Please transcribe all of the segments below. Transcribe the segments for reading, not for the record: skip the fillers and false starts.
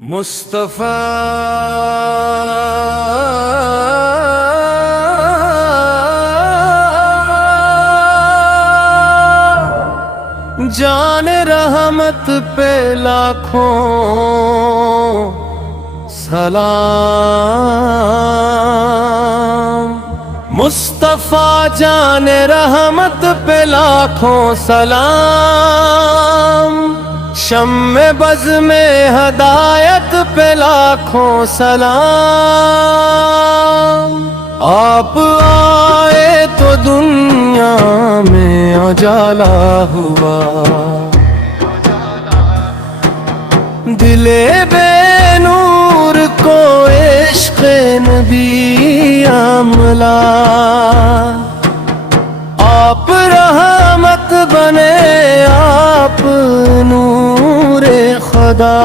مصطفیٰ جان رحمت پہ لاکھوں سلام، مصطفیٰ جان رحمت پہ لاکھوں سلام، شمع بز میں ہدایت پہ لاکھوں سلام۔ آپ آئے تو دنیا میں اجالا ہوا، دل بے نور کو عشق نبی عملا، آپ رحمت بنے آپ نور خدا،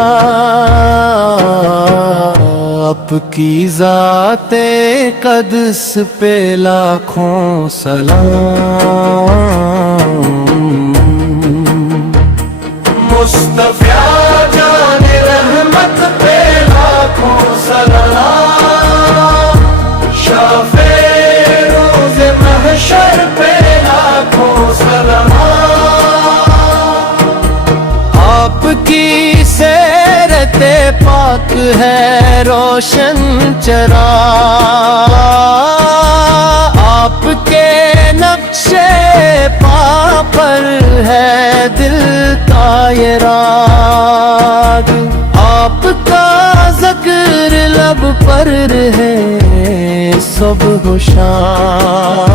آپ کی ذات قدس پہ لاکھوں سلام۔ مصطفیٰ جان رحمت پہ لاکھوں سلام، شافع روز محشر پہ لاکھوں سلام۔ آپ کی سیرت پاک ہے روشن چراغ، آپ کے نقش پا پر ہے دل کا یہ راگ، آپ کا ذکر لب پر رہے صبح و شام،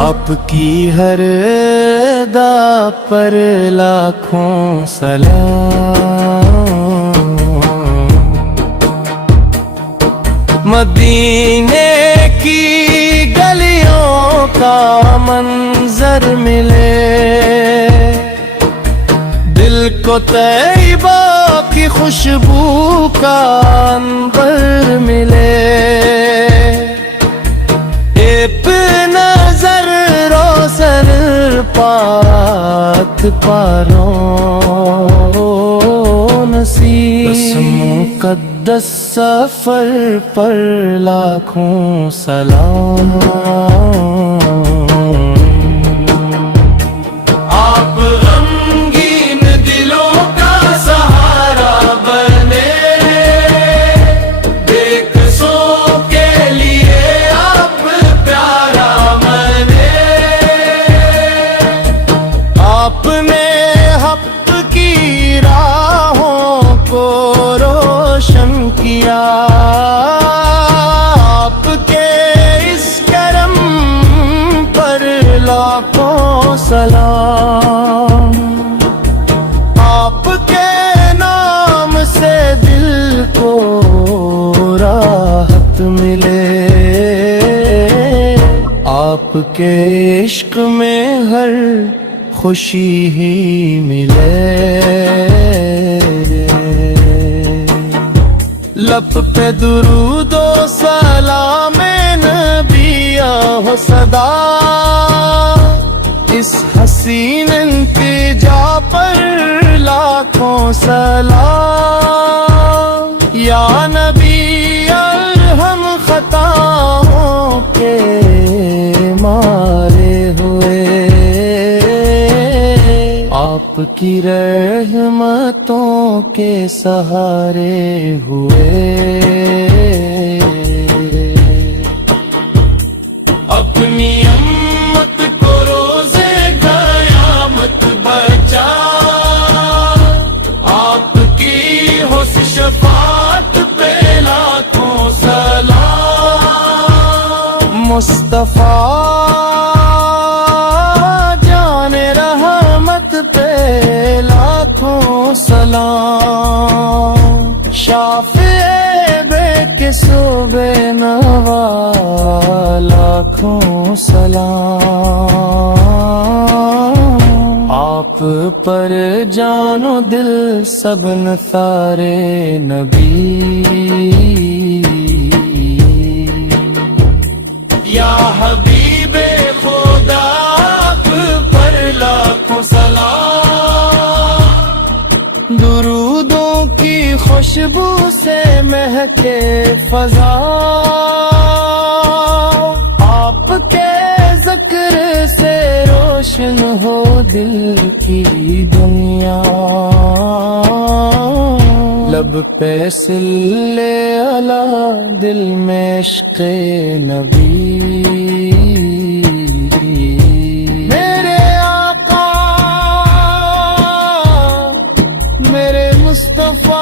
آپ کی ہر ادا پر لاکھوں سلام۔ مدینے کی گلیوں کا منظر ملے، دل کو طیبہ کی خوشبو کا عنبر ملے، ایک نظر روشن پاک پاروں نصیب، بس مقدس سفر پر لاکھوں سلام۔ آپ غمگین دلوں کا سہارا بنے، بے قصوں کے لیے آپ پیارا بنے، آپ نے حق کی راہوں کو روشن کیا، آپ کے اس کرم پر لاکھوں سلام۔ آپ کے نام سے دل کو راحت ملے، آپ کے عشق میں ہر خوشی ہی ملے، لب پہ درود و سلام نبی ہو صدا، اس حسین التجا پر لاکھوں سلام۔ یا نبی ارحم خطاؤں کے مارے ہوئے، آپ کی رحمتوں کے سہارے ہوئے، اپنی امت کو روزے قیامت بچا، آپ کی حسن شفاعت پہ لاکھوں سلام۔ مصطفیٰ جان رحمت پہ لاکھوں سلام، شافع بے قصوں بے نوا لاکھوں سلام، آپ پر جان و دل سب نثارے نبی، یا حبیب خدا آپ پر لاکھوں سلام، درودوں خوشبو سے مہکے فضا، آپ کے ذکر سے روشن ہو دل کی دنیا، لب پہ صلے علی دل میں عشق نبی، میرے آقا میرے مصطفیٰ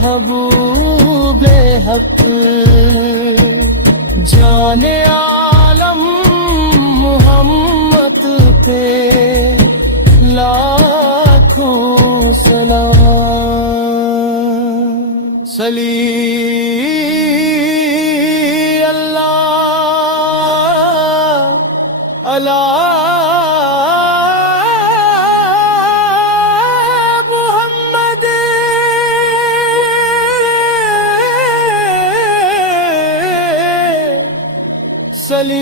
محبوب حق، جان عالم محمد پہ لاکھوں سلام، صلی اللہ علی صلی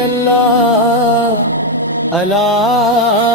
اللہ علی